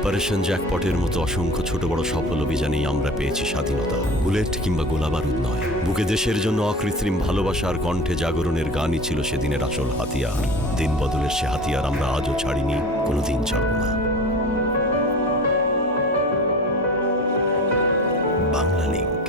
Operation জ্যাকপটের মতো অসংখ্য ছোট বড় সফল অভিযানেই আমরা পেয়েছি স্বাধীনতা। বুলেট কিংবা গোলাবারুদ নয়, বুকে দেশের জন্য অকৃত্রিম ভালোবাসার কণ্ঠে জাগরণের গানই ছিল সেদিনের আসল হাতিয়ার। দিন বদলের সে হাতিয়ার আমরা আজও ছাড়িনি, কোনোদিন ছাড়ব না। বাংলা লিংক।